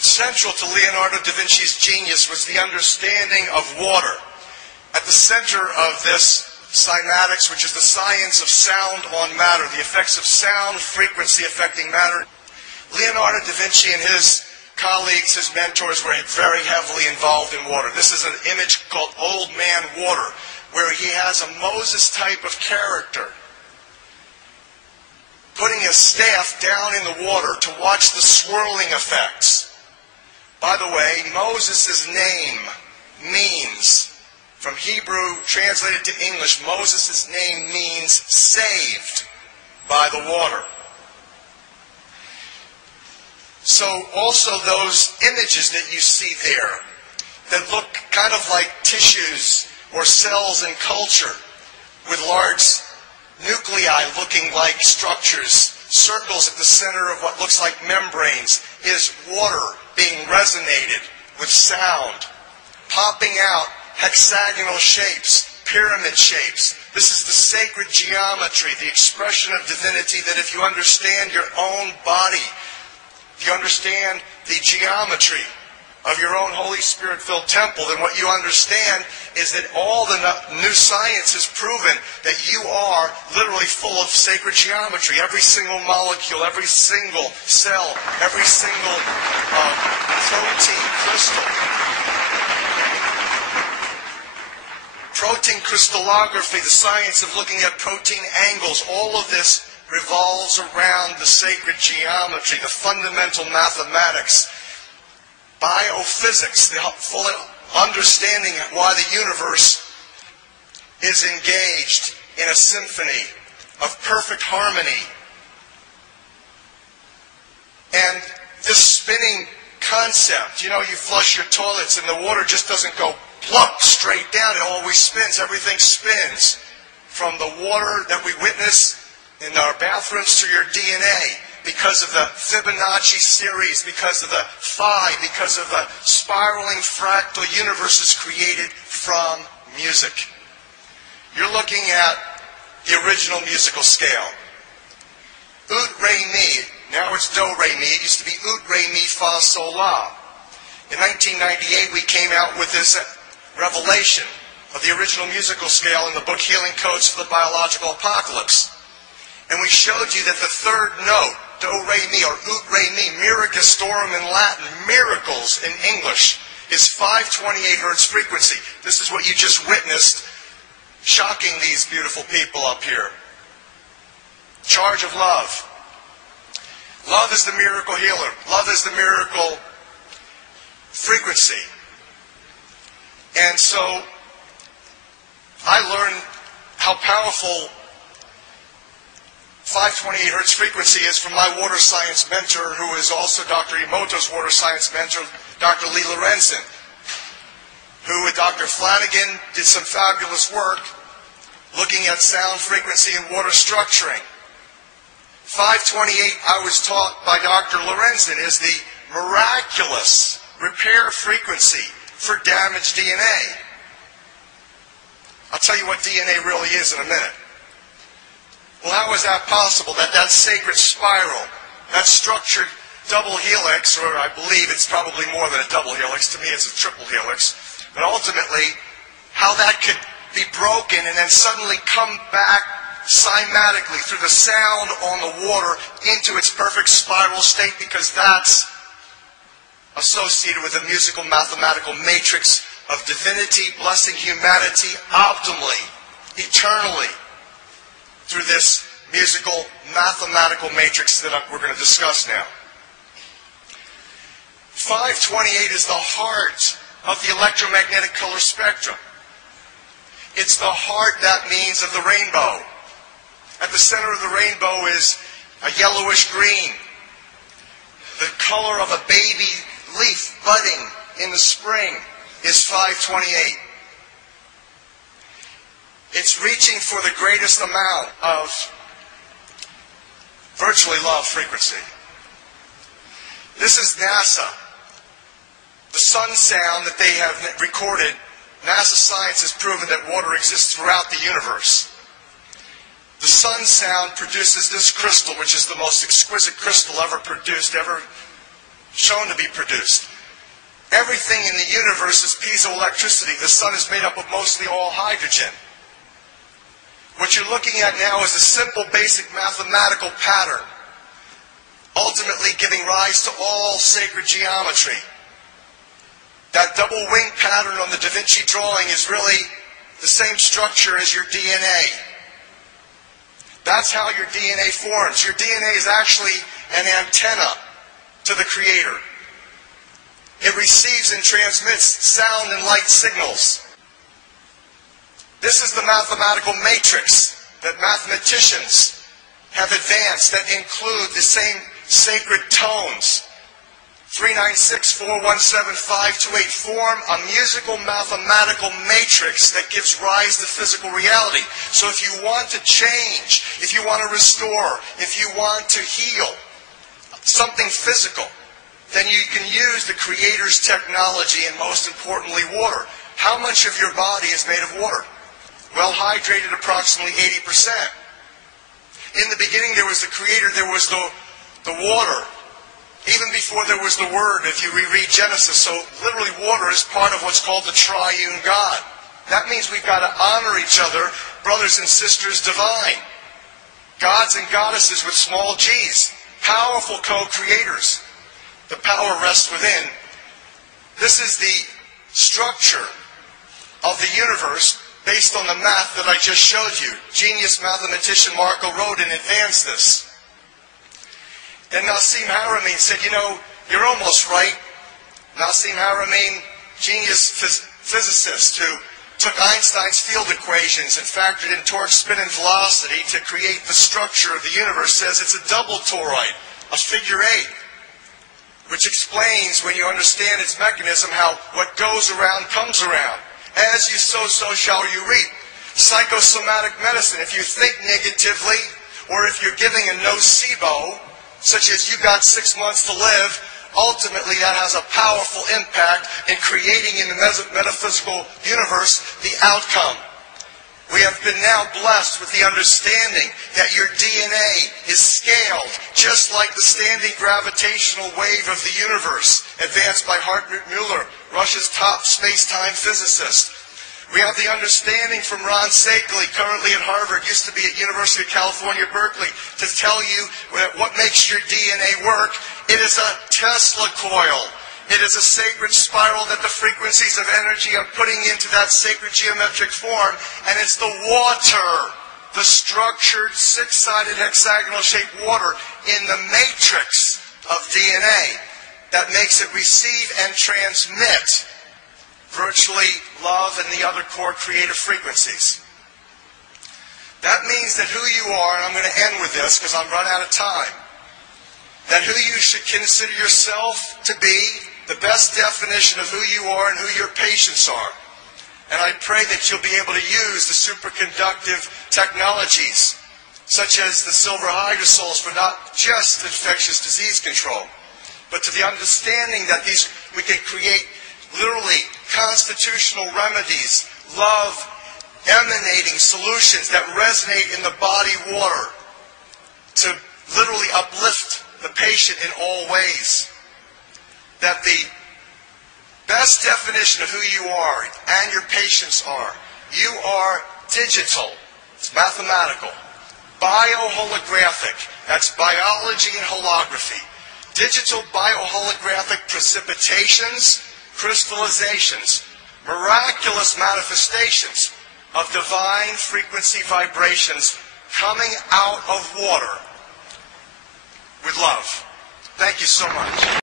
But central to Leonardo da Vinci's genius was the understanding of water. At the center of this cymatics, which is the science of sound on matter, the effects of sound frequency affecting matter, Leonardo da Vinci and his colleagues, his mentors, were very heavily involved in water. This is an image called Old Man Water, where he has a Moses type of character putting his staff down in the water to watch the swirling effects. By the way, Moses' name means, from Hebrew translated to English, Moses' name means saved by the water. So also those images that you see there that look kind of like tissues or cells in culture with large nuclei looking like structures, circles at the center of what looks like membranes, is water being resonated with sound, popping out hexagonal shapes, pyramid shapes. This is the sacred geometry, the expression of divinity that if you understand your own body, if you understand the geometry of your own Holy Spirit-filled temple, then what you understand is that all the new science has proven that you are literally full of sacred geometry. Every single molecule, every single cell, every single protein crystal. Protein crystallography, the science of looking at protein angles, all of this revolves around the sacred geometry, the fundamental mathematics. Biophysics, the full understanding why the universe is engaged in a symphony of perfect harmony. And this spinning concept, you know, you flush your toilets and the water just doesn't go plump straight down, it always spins, everything spins. From the water that we witness in our bathrooms to your DNA, because of the Fibonacci series, because of the phi, because of the spiraling fractal universes created from music. You're looking at the original musical scale. Ut, re, mi. Now it's do, re, mi. It used to be ut, re, mi, fa, sol, la. In 1998, we came out with this revelation of the original musical scale in the book Healing Codes for the Biological Apocalypse. And we showed you that the third note, do, re, mi, or ut, re, mi, miragistorum in Latin, miracles in English, is 528 hertz frequency. This is what you just witnessed, shocking these beautiful people up here. Charge of love. Love is the miracle healer. Love is the miracle frequency. And so I learned how powerful 528 hertz frequency is from my water science mentor, who is also Dr. Emoto's water science mentor, Dr. Lee Lorenzen, who with Dr. Flanagan did some fabulous work looking at sound frequency and water structuring. 528, I was taught by Dr. Lorenzen, is the miraculous repair frequency for damaged DNA. I'll tell you what DNA really is in a minute. Well, how is that possible? That sacred spiral, that structured double helix, or I believe it's probably more than a double helix. To me, it's a triple helix. But ultimately, how that could be broken and then suddenly come back cymatically through the sound on the water into its perfect spiral state, because that's associated with a musical mathematical matrix of divinity blessing humanity optimally, eternally, through this musical mathematical matrix that we're going to discuss now. 528 is the heart of the electromagnetic color spectrum. It's the heart, that means, of the rainbow. At the center of the rainbow is a yellowish green, the color of a baby leaf budding in the spring is 528. It's reaching for the greatest amount of virtually love frequency. This is NASA. The sun sound that they have recorded, NASA science has proven that water exists throughout the universe. The sun sound produces this crystal, which is the most exquisite crystal ever produced, ever shown to be produced. Everything in the universe is piezoelectricity. The sun is made up of mostly all hydrogen. What you're looking at now is a simple, basic mathematical pattern, ultimately giving rise to all sacred geometry. That double wing pattern on the Da Vinci drawing is really the same structure as your DNA. That's how your DNA forms. Your DNA is actually an antenna to the Creator. It receives and transmits sound and light signals. This is the mathematical matrix that mathematicians have advanced that include the same sacred tones. 396, 417, 528 form a musical mathematical matrix that gives rise to physical reality. So if you want to change, if you want to restore, if you want to heal something physical, then you can use the Creator's technology and most importantly water. How much of your body is made of water? Well hydrated, approximately 80%. In the beginning there was the Creator, there was the water. Even before there was the Word, if you reread Genesis. So literally water is part of what's called the triune God. That means we've got to honor each other, brothers and sisters divine. Gods and goddesses with small g's. Powerful co-creators. The power rests within. This is the structure of the universe based on the math that I just showed you. Genius mathematician Marco wrote and advanced this. Then Nassim Haramein said, you know, you're almost right. Nassim Haramein, genius physicist who took Einstein's field equations and factored in torque, spin, and velocity to create the structure of the universe, says it's a double toroid, a figure 8, which explains, when you understand its mechanism, how what goes around comes around. As you sow, so shall you reap. Psychosomatic medicine, if you think negatively, or if you're giving a nocebo, such as you got 6 months to live, ultimately that has a powerful impact in creating in the metaphysical universe the outcome. We have been now blessed with the understanding that your DNA is scaled, just like the standing gravitational wave of the universe, advanced by Hartmut Müller, Russia's top space-time physicist. We have the understanding from Ron Sakeley, currently at Harvard, used to be at University of California, Berkeley, to tell you that what makes your DNA work. It is a Tesla coil. It is a sacred spiral that the frequencies of energy are putting into that sacred geometric form, and it's the water, the structured six-sided hexagonal-shaped water in the matrix of DNA that makes it receive and transmit virtually love and the other core creative frequencies. That means that who you are, and I'm going to end with this because I'm run out of time, that who you should consider yourself to be, the best definition of who you are and who your patients are. And I pray that you'll be able to use the superconductive technologies, such as the silver hydrosols, for not just infectious disease control, but to the understanding that we can create literally constitutional remedies, love, emanating solutions that resonate in the body water to literally uplift the patient in all ways. That the best definition of who you are and your patients are, you are digital, it's mathematical, bioholographic, that's biology and holography, digital bioholographic precipitations, crystallizations, miraculous manifestations of divine frequency vibrations coming out of water with love. Thank you so much.